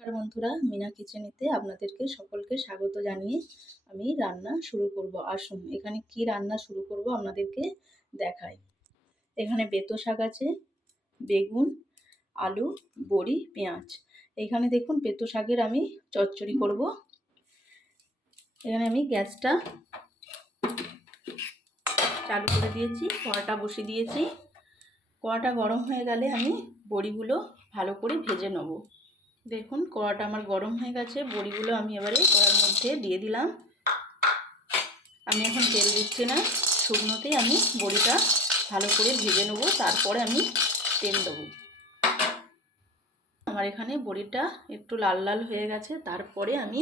নমস্কার বন্ধুরা, মিনা কিচেনেতে আপনাদেরকে সকলকে স্বাগত জানিয়ে আমি রান্না শুরু করব। আসুন এখানে কি রান্না শুরু করব আপনাদেরকে দেখাই। এখানে বেতো শাক আছে, বেগুন, আলু, বড়ি, পেঁয়াজ। এখানে দেখুন বেতো শাকের আমি চচ্চড়ি করব। এখানে আমি গ্যাসটা চালু করে দিয়েছি, কড়াটা বসিয়ে দিয়েছি। কড়াটা গরম হয়ে গেলে আমি বড়িগুলো ভালো করে ভেজে নেব। দেখুন কড়াটা আমার গরম হয়ে গেছে, বড়িগুলো আমি এবারে কড়ার মধ্যে দিয়ে দিলাম। আমি এখন তেল দিচ্ছি না, শুকনোতেই আমি বড়িটা ভালো করে ভেজে নেব, তারপরে আমি তেল দেবো। আমার এখানে বড়িটা একটু লাল লাল হয়ে গেছে, তারপরে আমি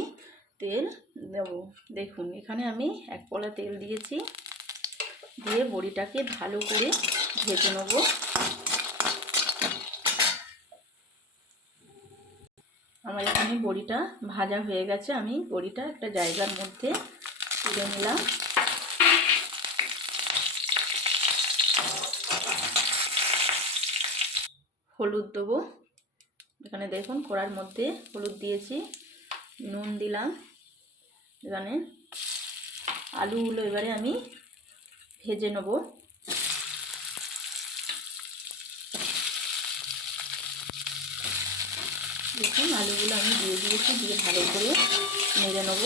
তেল দেব। দেখুন এখানে আমি 1 কড়া তেল দিয়েছি, দিয়ে বড়িটাকে ভালো করে ভেজে নেব। আমার এখানে বড়িটা ভাজা হয়ে গেছে, আমি বড়িটা একটা জায়গার মধ্যে তুলে নিলাম। হলুদ দেবো, এখানে দেখুন কড়ার মধ্যে হলুদ দিয়েছি, নুন দিলাম। এখানে আলুগুলো এবারে আমি ভেজে নেব। দেখুন আলুগুলো আমি দিয়ে দিয়েছি, দিয়ে ভালো করে নেড়ে নেব।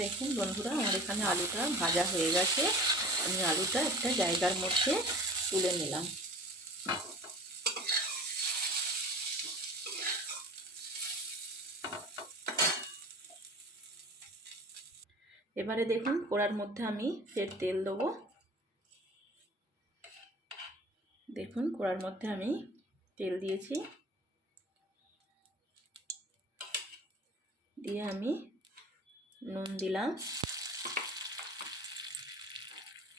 দেখুন বন্ধুরা আমার এখানে আলুটা ভাজা হয়ে গেছে, আমি আলুটা একটা জায়গার মধ্যে তুলে নিলাম। এবারে দেখুন কড়ার মধ্যে আমি ফের তেল দেবো। দেখুন কড়ার মধ্যে আমি তেল দিয়েছি, দিয়ে আমি নুন দিলাম,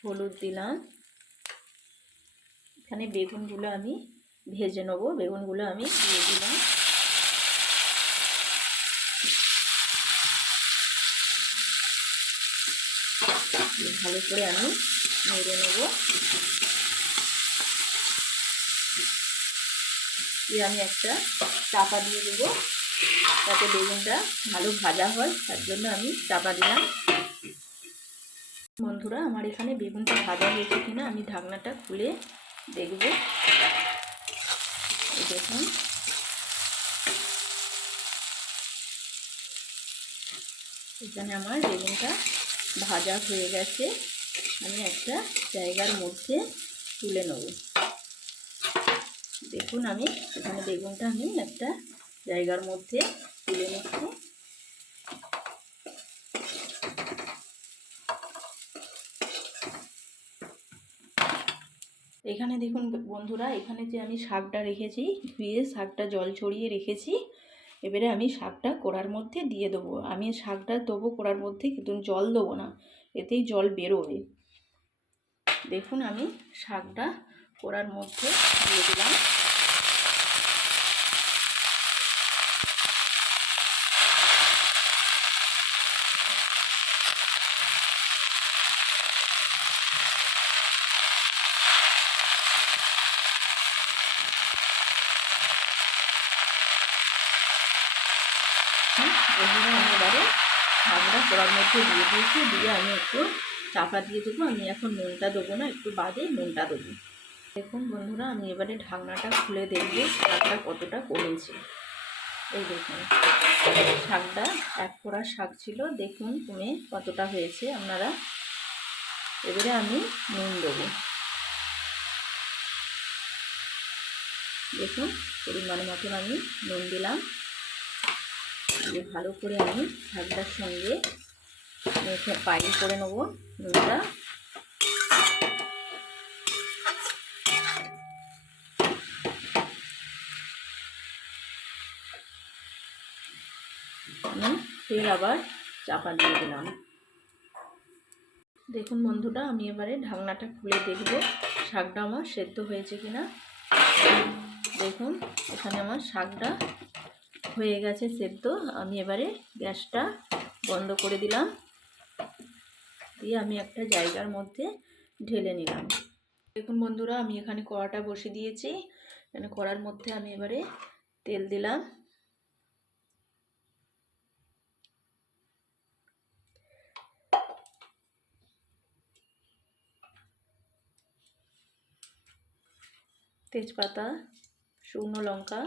হলুদ দিলাম। এখানে বেগুনগুলো আমি ভেজে নেব, বেগুনগুলো আমি দিয়ে দিলাম। ভালো করে আমি নেড়ে নেব। দিয়ে আমি একটা চাপা দিয়ে দেবো, যাতে বেগুনটা ভালো ভাজা হয়, তার জন্য আমি চাপা দিলাম। বন্ধুরা আমার এখানে বেগুনটা ভাজা হয়েছে কিনা আমি ঢাকনাটা খুলে দেখব। দেখুন এখানে আমার বেগুনটা ভাজা হয়ে গেছে, আমি একটা জায়গার মধ্যে তুলে নেব। দেখুন আমি এখানে বেগুনটা আমি একটা জায়গার মধ্যে তুলে নিচ্ছি। এখানে দেখুন বন্ধুরা, এখানে যে আমি শাকটা রেখেছি, ধুয়ে শাকটা জল ছড়িয়ে রেখেছি, এবারে আমি শাকটা কড়ার মধ্যে দিয়ে দেবো। আমি শাকটা দেবো কড়ার মধ্যে, কিন্তু জল দেবো না, এতেই জল বেরোবে। দেখুন আমি শাকটা কড়ার মধ্যে দিয়ে দিলাম। বন্ধুরা আমি এবারে শাকটা কড়ার মধ্যে দিয়ে দিয়েছি, দিয়ে আমি একটু চাপা দিয়ে দেবো। আমি এখন নুনটা দেবো না, একটু বাদে নুনটা দেবো। দেখুন বন্ধুরা আমি এবারে ঢাকনাটা খুলে দেখব শাকটা কতটা কমেছে। এই দেখুন শাকটা 1 কোড়া শাক ছিল, দেখুন কমে কতটা হয়েছে আপনারা। এবারে আমি নুন দেবো, দেখুন পরিমাণ মতন আমি নুন দিলাম। দিয়ে ভালো করে আমি শাকটার সঙ্গে মেখে পাইল করে নেব নুনটা। আমি ফের আবার চাপা দিয়ে দিলাম। দেখুন বন্ধুরা আমি এবারে ঢাকনাটা খুলে দেখব শাকটা আমার সেদ্ধ হয়েছে কিনা। দেখুন এখানে আমার শাকটা হয়ে গেছে সেদ্ধ। আমি এবারে গ্যাসটা বন্ধ করে দিলাম, দিয়ে আমি একটা জায়গার মধ্যে ঢেলে নিলাম। দেখুন বন্ধুরা, আমি এখানে কড়াটা বসিয়ে দিয়েছি। এখানে কড়ার মধ্যে আমি এবারে তেল দিলাম। তেজপাতা, শুকনো লঙ্কা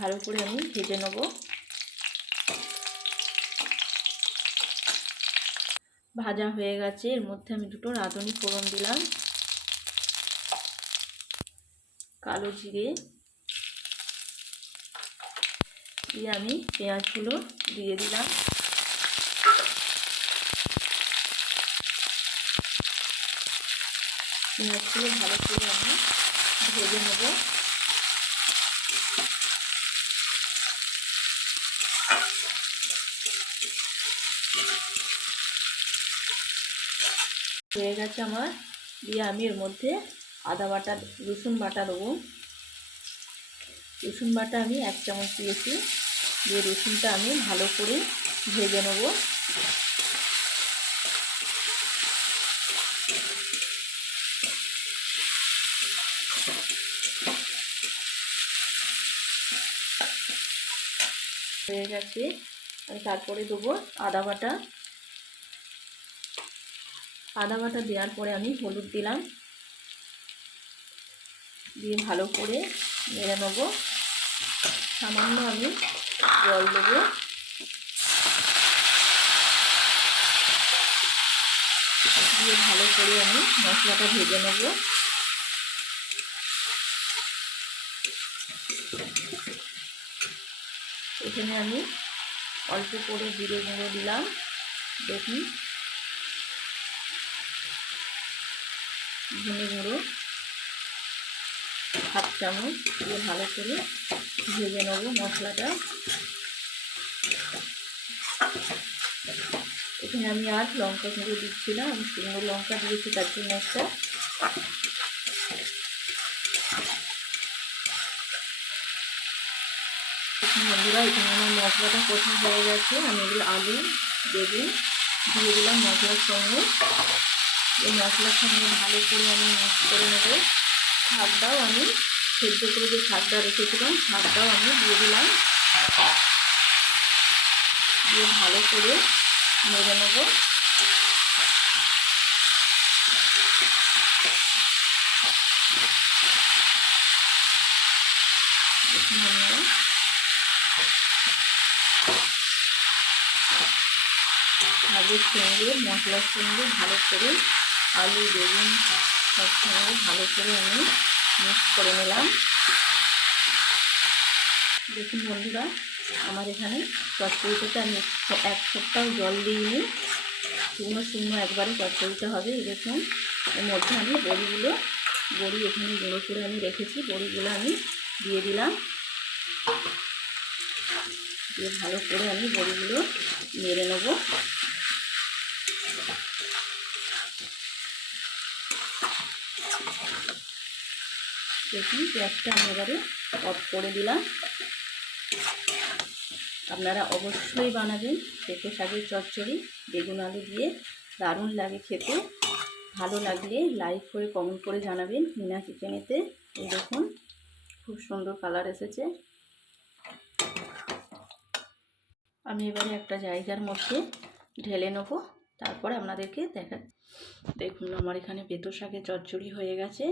ভালো করে আমি ভেজে নেব। ভাজা হয়ে গেছে, এর মধ্যে আমি দুটো রাঁধুনি ফোড়ন দিলাম, কালো জিরে দিয়ে আমি পেঁয়াজগুলো দিয়ে দিলাম। পেঁয়াজগুলো ভালো করে আমি ভেজে নেব। হয়ে গেছে আমার, দিয়ে আমি এর মধ্যে আদা বাটা, রসুন বাটা দেবো। রসুন বাটা আমি 1 চামচ দিয়েছি, দিয়ে রসুনটা আমি ভালো করে ভেজে নেব। হয়ে গেছে, আমি তারপরে দেবো আদা বাটা। আদা বাটা দেওয়ার পরে আমি হলুদ দিলাম, দিয়ে ভালো করে নেড়ে নেব। সামান্য আমি জল দেবো, দিয়ে ভালো করে আমি মশলাটা ভেজে নেব। এখানে আমি অল্প করে জিরে গুঁড়ো দিলাম, দেখুন, ধনে গুঁড়ো 1/2 চামচ দিয়ে ভালো করে ভেজে নেব মশলাটা। এখানে আমি আর লঙ্কা গুঁড়ো দিচ্ছি না, আমি শুকনো লঙ্কা দিয়েছি তার জন্য একটা। বন্ধুরা, এখানে আমার মশলাটা কষা হয়ে গেছে। আমি এগুলো আলু, বেগুন দিয়ে দিলাম মশলার সঙ্গে। এই মশলার সঙ্গে ভালো করে আমি মিক্স করে নেব। শাকটাও আমি সেদ্ধ করে যে শাকটা রেখেছিলাম, শাকটাও আমি দিয়ে দিলাম, দিয়ে ভালো করে নেড়ে নেব। দেখুন আপনারা, শাকের সঙ্গে মশলার সঙ্গে ভালো করে আলু, বেগুন সব সঙ্গে ভালো করে আমি মিক্স করে নিলাম। দেখুন বন্ধুরা, আমার এখানে চচ্চড়িটাতে আমি 1 সপ্তাহ জল দিইনি, শুকনো একবারে চচ্চড়িতে হবে। দেখুন, এর মধ্যে আমি বড়ি এখানে গুঁড়ো করে আমি রেখেছি, বড়িগুলো আমি দিয়ে দিলাম, দিয়ে ভালো করে আমি বড়িগুলো নেড়ে নেব। দেখুন, গ্যাসটা আমি এবারে অফ করে দিলাম। আপনারা অবশ্যই বানাবেন পেঁপে শাকের চচ্চড়ি বেগুন আলু দিয়ে, দারুণ লাগে খেতে। ভালো লাগলে লাইক করে কমেন্ট করে জানাবেন মিনা কিচেনেতে। এই দেখুন, খুব সুন্দর কালার এসেছে। আমি এবারে একটা জায়গার মধ্যে ঢেলে নেব, তারপরে আপনাদেরকে দেখুন, আমার এখানে বেতো শাকের চচ্চড়ি হয়ে গেছে।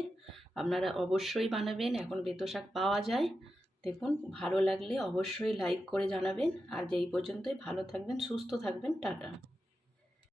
আপনারা অবশ্যই বানাবেন, এখন বেতো শাক পাওয়া যায়। দেখুন, ভালো লাগলে অবশ্যই লাইক করে জানাবেন। আর যেই পর্যন্তই, ভালো থাকবেন, সুস্থ থাকবেন, টাটা।